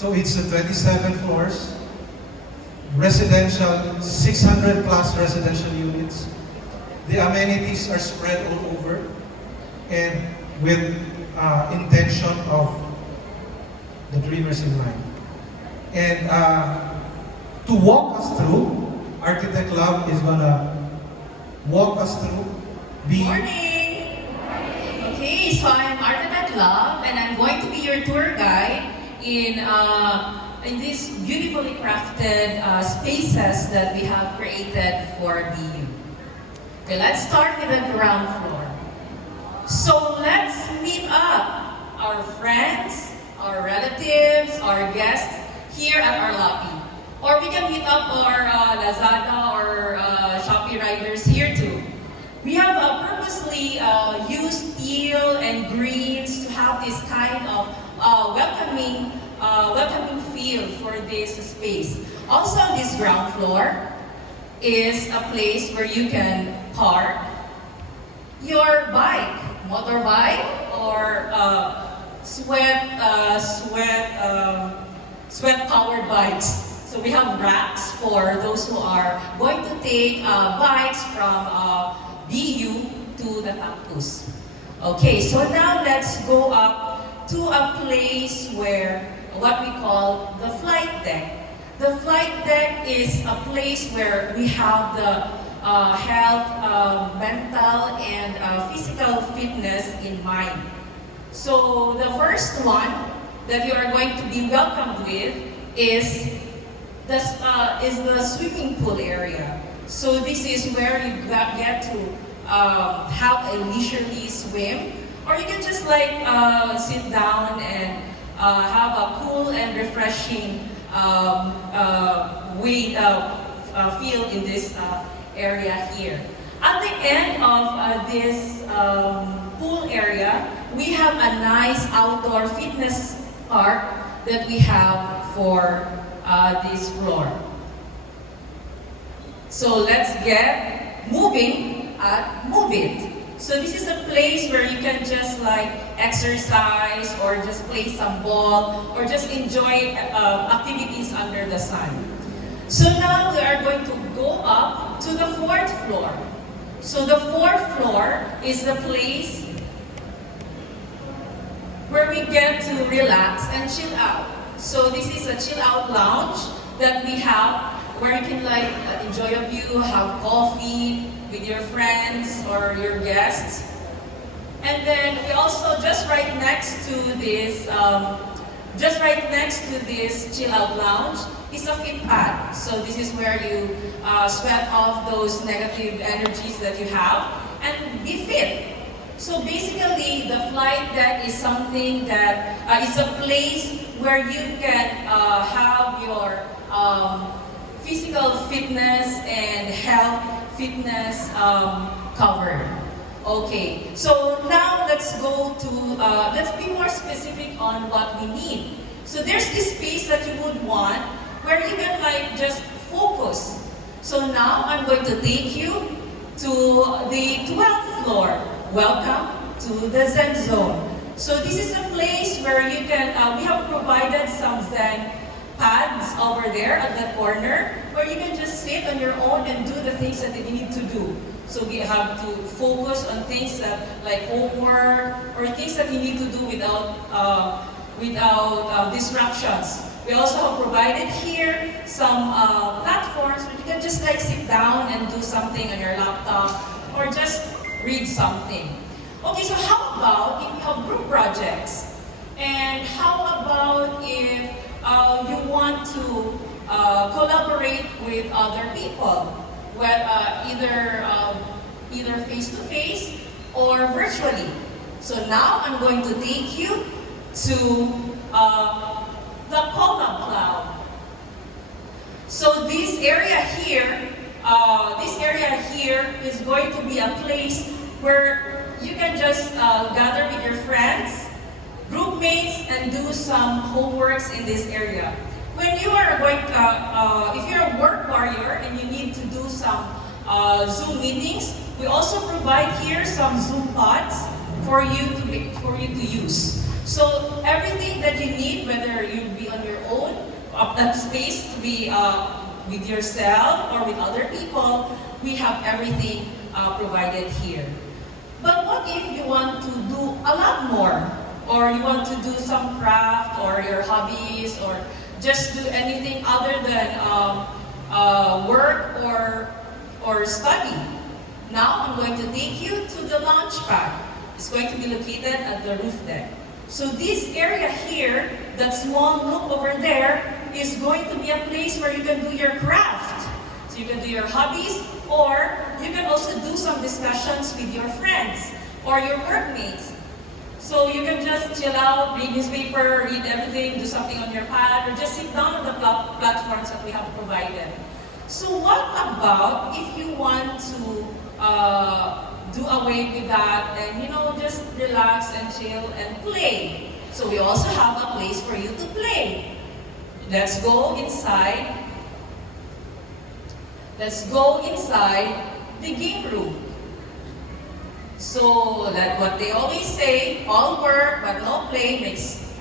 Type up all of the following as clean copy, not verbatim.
So it's 27 floors, residential, 600 plus residential units. The amenities are spread all over and with intention of the dreamers in mind. And to walk us through, Architect Love is gonna walk us through the... Morning! Okay, so I'm Architect Love and I'm going to be your tour guide in these beautifully crafted spaces that we have created for DU. Okay, let's start with the ground floor. So let's meet up our friends, our relatives, our guests here at our lobby. Or we can meet up our Lazada or Shopee riders here too. We have purposely used teal and greens to have this kind of welcoming feel for this space. Also on this ground floor is a place where you can park your bike, motorbike, or sweat-powered bikes. So we have racks for those who are going to take bikes from DU to the campus. Okay, so now let's go up to a place where what we call the flight deck. The flight deck is a place where we have the health, mental, and physical fitness in mind. So the first one that you are going to be welcomed with is the swimming pool area. So this is where you get to have a leisurely swim, or you can just like sit down and have a cool and refreshing feel in this area here. At the end of this pool area, we have a nice outdoor fitness park that we have for this floor. So let's get moving at Move It. So this is a place where you can just like exercise or just play some ball or just enjoy activities under the sun. So now we are going to go up to the 4th floor. So the 4th floor is the place where we get to relax and chill out. So this is a chill out lounge that we have where you can like enjoy a view, have coffee with your friends or your guests. And then we also just right next to this chill out lounge is a fit pad. So this is where you sweat off those negative energies that you have and be fit. So basically, the flight deck is something that is a place where you can have your physical fitness and health fitness covered. Okay, so now let's go to, let's be more specific on what we need. So there's this space that you would want where you can like just focus. So now I'm going to take you to the 12th floor. Welcome to the Zen Zone. So this is a place where you can, we have provided some Zen pads over there at the corner where you can just sit on your own and do the things that you need to do. So we have to focus on things that like homework or things that you need to do without distractions. We also have provided here some platforms where you can just like sit down and do something on your laptop or just read something. Okay, so how about if you have group projects? And how about if you want to collaborate with other people, either face-to-face or virtually? So now I'm going to take you to the Collab Cloud. So this area here is going to be a place where you can just gather with your friends, group mates, and do some homeworks in this area. When you are going if you're a work warrior and you need to do some Zoom meetings, we also provide here some Zoom pods for you to use. So everything that you need, whether you be on your own a space to be with yourself or with other people, we have everything provided here. But what if you want to do a lot more? Or you want to do some craft or your hobbies or just do anything other than work or study? Now I'm going to take you to the launch pad. It's going to be located at the roof deck. So this area here, that small nook over there, is going to be a place where you can do your craft. So you can do your hobbies, or you can also do some discussions with your friends or your workmates. So you can just chill out, read newspaper, read everything, do something on your pad, or just sit down on the platforms that we have provided. So what about if you want to do away with that and just relax and chill and play? So we also have a place for you to play. Let's go inside. Let's go inside the game room. So that what they always say, all work but no play makes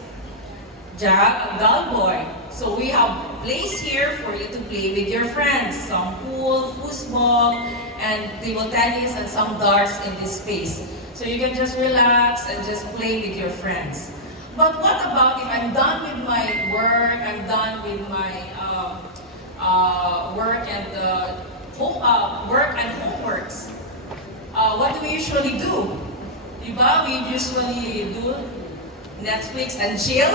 Jack a dull boy. So we have place here for you to play with your friends. Some pool, foosball, and table tennis, and some darts in this space. So you can just relax and just play with your friends. But what about if I'm done with my work, I'm done with my work and homeworks? What do we usually do? Diba? We usually do Netflix and chill.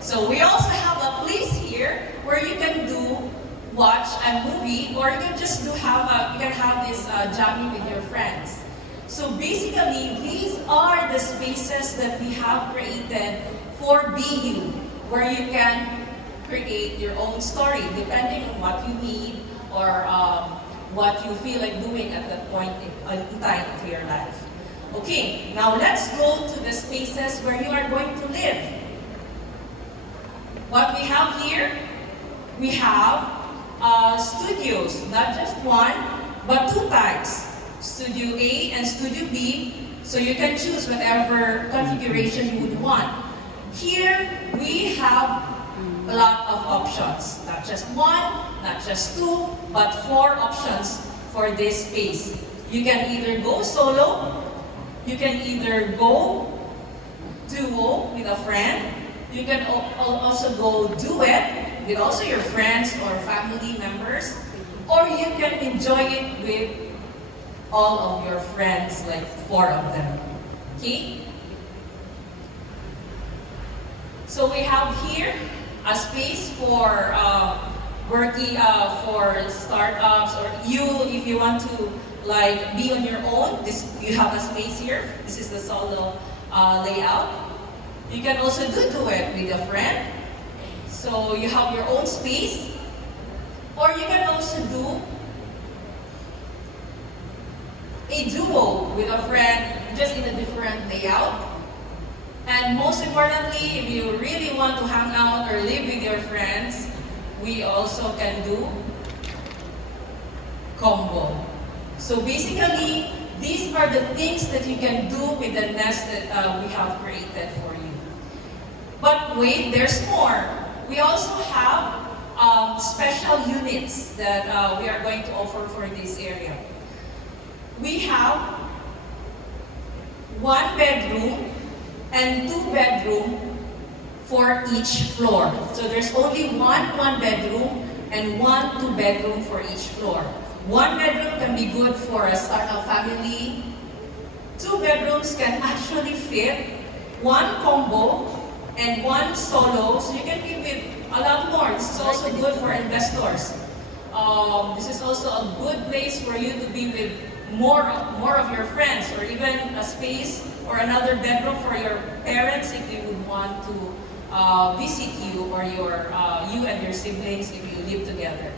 So we also have a place here where you can watch a movie, or you can just have this jamming with your friends. So basically, these are the spaces that we have created for BU, where you can create your own story depending on what you need or what you feel like doing at that point in time of your life. Okay, now let's go to the spaces where you are going to live. What we have here, we have studios, not just one, but two types. Studio A and Studio B, so you can choose whatever configuration you would want. Here, we have a lot of options. Not just one, not just two, but 4 options for this space. You can either go solo, you can either go duo with a friend, you can also go duet with also your friends or family members, or you can enjoy it with all of your friends, like 4 of them. Okay? So we have here a space for working for startups, or if you want to be on your own. You have a space here. This is the solo layout. You can also do it with a friend. So you have your own space, or you can also do a duo with a friend, just in a different layout. And most importantly, if you really want to hang out or live with your friends, we also can do combo. So basically, these are the things that you can do with the nest that we have created for you. But wait, there's more. We also have special units that we are going to offer for this area. We have 1 bedroom and 2 bedroom for each floor. So there's only one bedroom and 1 2 bedroom for each floor. 1 bedroom can be good for a startup family. 2 bedrooms can actually fit 1 combo and 1 solo, so you can be with a lot more. This is also good for investors. This is also a good place for you to be with more of your friends, or even a space or another bedroom for your parents if you would want to visit you, or you and your siblings if you live together.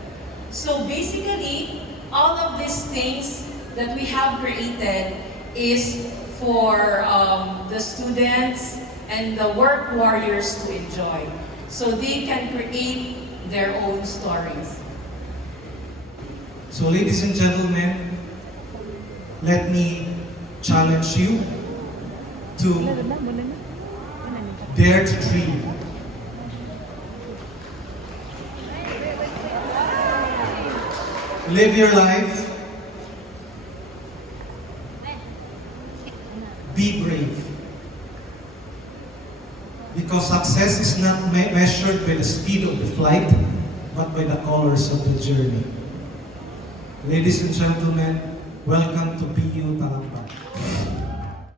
So basically, all of these things that we have created is for the students and the work warriors to enjoy, so they can create their own stories. So ladies and gentlemen, let me challenge you to dare to dream. Live your life. Be brave. Because success is not measured by the speed of the flight, but by the colors of the journey. Ladies and gentlemen, welcome to PU Talakpak.